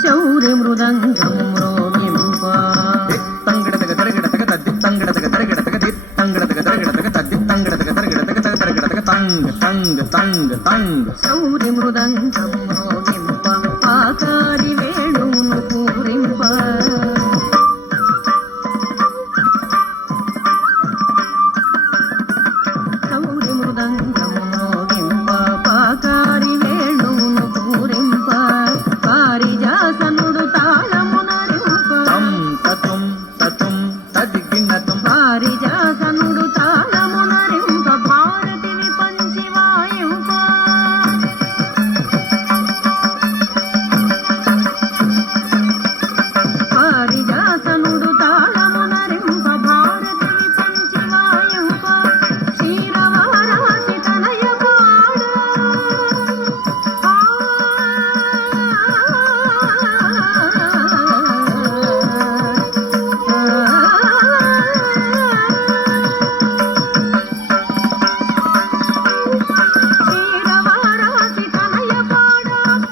శౌరి మృదంగం మ్రోగింప తంగడతగ తరగడతగ తద్ది తంగడతగ తరగడతగ the తంగడతగ తరగడతగ తద్ది తంగడతగ తరగడతగ తరగడతగ తంగ తంగ తంగ తంగ శౌరి మృదంగం మ్రోగింప ఆకారి వేణువును పూరింప శౌరి మృదంగం మ్రోగింప పాకారి వేణువును పూరింప పారిజాసనుడు తాళమునరింప తతుం తతుం తదిగిన్నతుం పారిజాసనుడు తాళమునరింప భారతి విపంచి వాయింప పారిజాసనుడు తాళమునరింప భారతి విపంచి వాయింప క్షీరవారాసి తనయ పాడ క్షీరవారాసి తనయ పాడ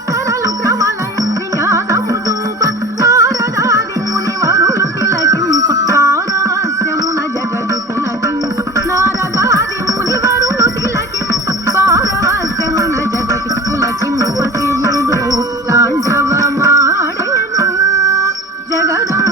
సరళు క్రమలయ విన్యాసము చూప నారదాది మునివరులు తిలకింప పారవస్యమున జగతి పులకింప నారదాది మునివరులు తిలకింప పారవస్యమున జగతి పులకింప శివుడు తాండవమాడెను జగదం